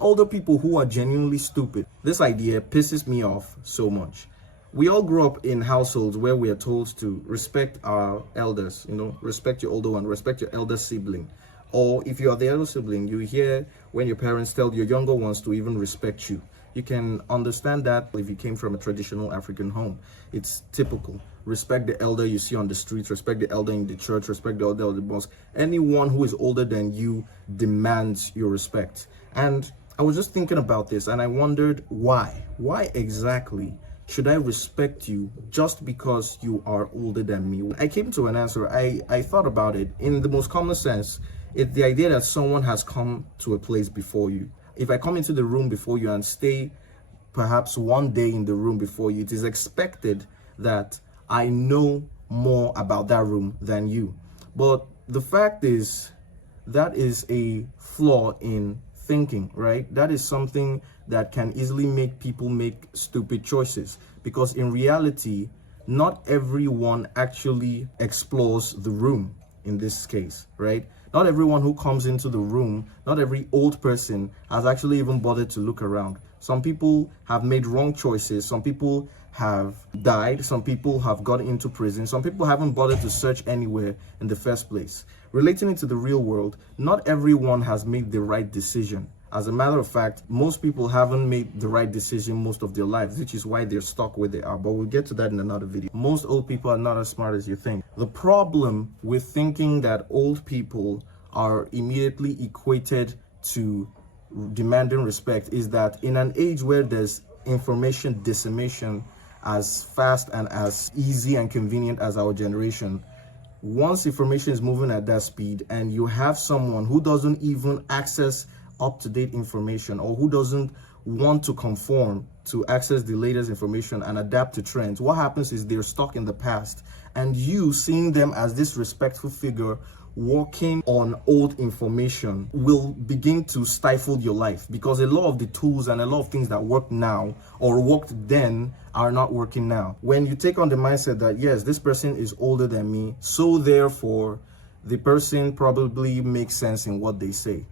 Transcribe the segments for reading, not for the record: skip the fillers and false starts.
Older people who are genuinely stupid. This idea pisses me off so much. We all grew up in households where we are told to respect our elders, respect your older one, respect your elder sibling. Or if you are the elder sibling, you hear when your parents tell your younger ones to even respect you. You can understand that if you came from a traditional African home. It's typical. Respect the elder you see on the streets, respect the elder in the church, respect the elder of the mosque. Anyone who is older than you demands your respect. And I was just thinking about this and I wondered why? Why exactly should I respect you just because you are older than me? I came to an answer. I thought about it in the most common sense. It's the idea that someone has come to a place before you. If I come into the room before you and stay perhaps one day in the room before you, it is expected that I know more about that room than you. But the fact is, that is a flaw in thinking, right? That is something that can easily make people make stupid choices, because in reality, not everyone actually explores the room in this case, right? Not everyone who comes into the room, not every old person has actually even bothered to look around. Some people have made wrong choices. Some people have died. Some people have got into prison. Some people haven't bothered to search anywhere in the first place. Relating it to the real world, not everyone has made the right decision. As a matter of fact, most people haven't made the right decision most of their lives, which is why they're stuck where they are. But we'll get to that in another video. Most old people are not as smart as you think. The problem with thinking that old people are immediately equated to demanding respect is that in an age where there's information dissemination as fast and as easy and convenient as our generation, once information is moving at that speed and you have someone who doesn't even access up-to-date information or who doesn't want to conform to access the latest information and adapt to trends, what happens is they're stuck in the past, and you seeing them as this respectful figure working on old information will begin to stifle your life, because a lot of the tools and a lot of things that work now or worked then are not working now. When you take on the mindset that yes, this person is older than me, so therefore the person probably makes sense in what they say.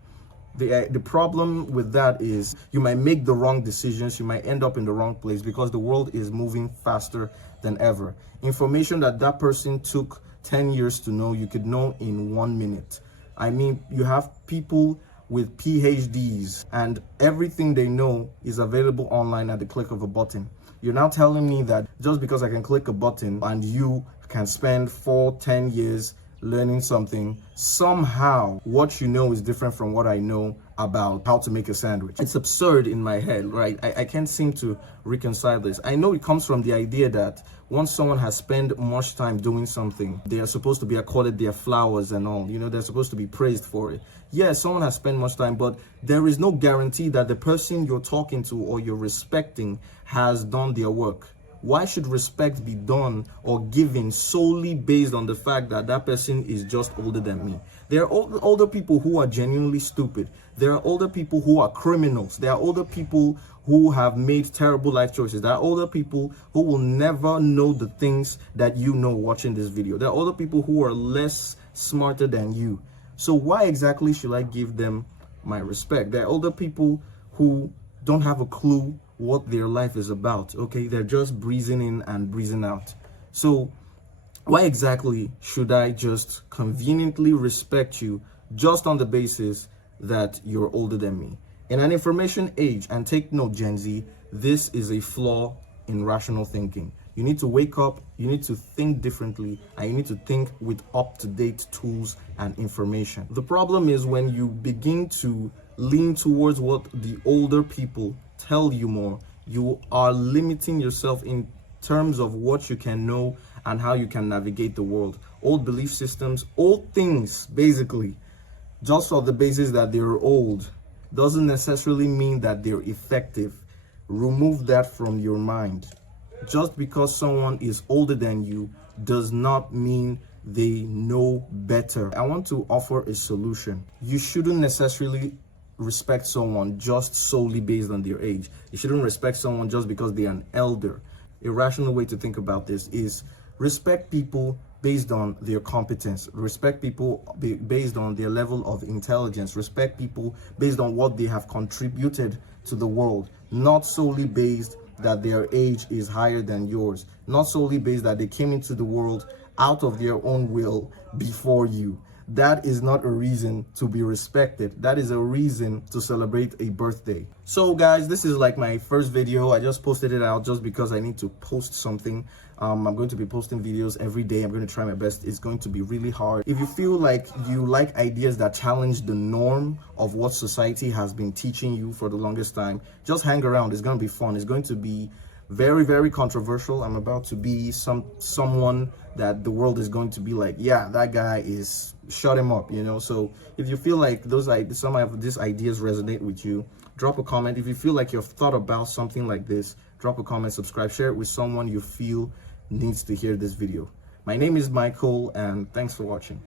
The problem with that is you might make the wrong decisions, you might end up in the wrong place, because the world is moving faster than ever. Information that person took 10 years to know, you could know in 1 minute. I mean, you have people with PhDs and everything they know is available online at the click of a button. You're now telling me that just because I can click a button and you can spend 4-10 years learning something, somehow what you know is different from what I know about how to make a sandwich. It's absurd in my head, right? I can't seem to reconcile this. I know it comes from the idea that once someone has spent much time doing something, they are supposed to be accorded their flowers and all. They're supposed to be praised for it. Yes, someone has spent much time, but there is no guarantee that the person you're talking to or you're respecting has done their work. Why should respect be done or given solely based on the fact that that person is just older than me? There are older people who are genuinely stupid. There are older people who are criminals. There are older people who have made terrible life choices. There are older people who will never know the things that you know watching this video. There are older people who are less smarter than you. So why exactly should I give them my respect? There are older people who don't have a clue what their life is about. Okay, they're just breezing in and breezing out. So why exactly should I just conveniently respect you just on the basis that you're older than me? In an information age, and take note, Gen Z, this is a flaw in rational thinking. You need to wake up, you need to think differently, and you need to think with up-to-date tools and information. The problem is when you begin to lean towards what the older people tell you more, you are limiting yourself in terms of what you can know and how you can navigate the world. Old belief systems, old things, basically, just on the basis that they're old, doesn't necessarily mean that they're effective. Remove that from your mind. Just because someone is older than you does not mean they know better. I want to offer a solution. You shouldn't necessarily respect someone just solely based on their age. You shouldn't respect someone just because they're an elder. A rational way to think about this is respect people based on their competence, respect people based on their level of intelligence, respect people based on what they have contributed to the world, not solely based that their age is higher than yours, not solely based that they came into the world out of their own will before you. That is not a reason to be respected. That is a reason to celebrate a birthday. So guys, this is like my first video. I just posted it out just because I need to post something. I'm going to be posting videos every day. I'm going to try my best. It's going to be really hard. If you feel like you like ideas that challenge the norm of what society has been teaching you for the longest time, just hang around. It's going to be fun. It's going to be very, very controversial. I'm about to be someone that the world is going to be like, yeah, that guy is, shut him up, you know. So if you feel like some of these ideas resonate with you, drop a comment. If you feel like you've thought about something like this, drop a comment, subscribe, share it with someone you feel needs to hear this video. My name is Michael, and thanks for watching.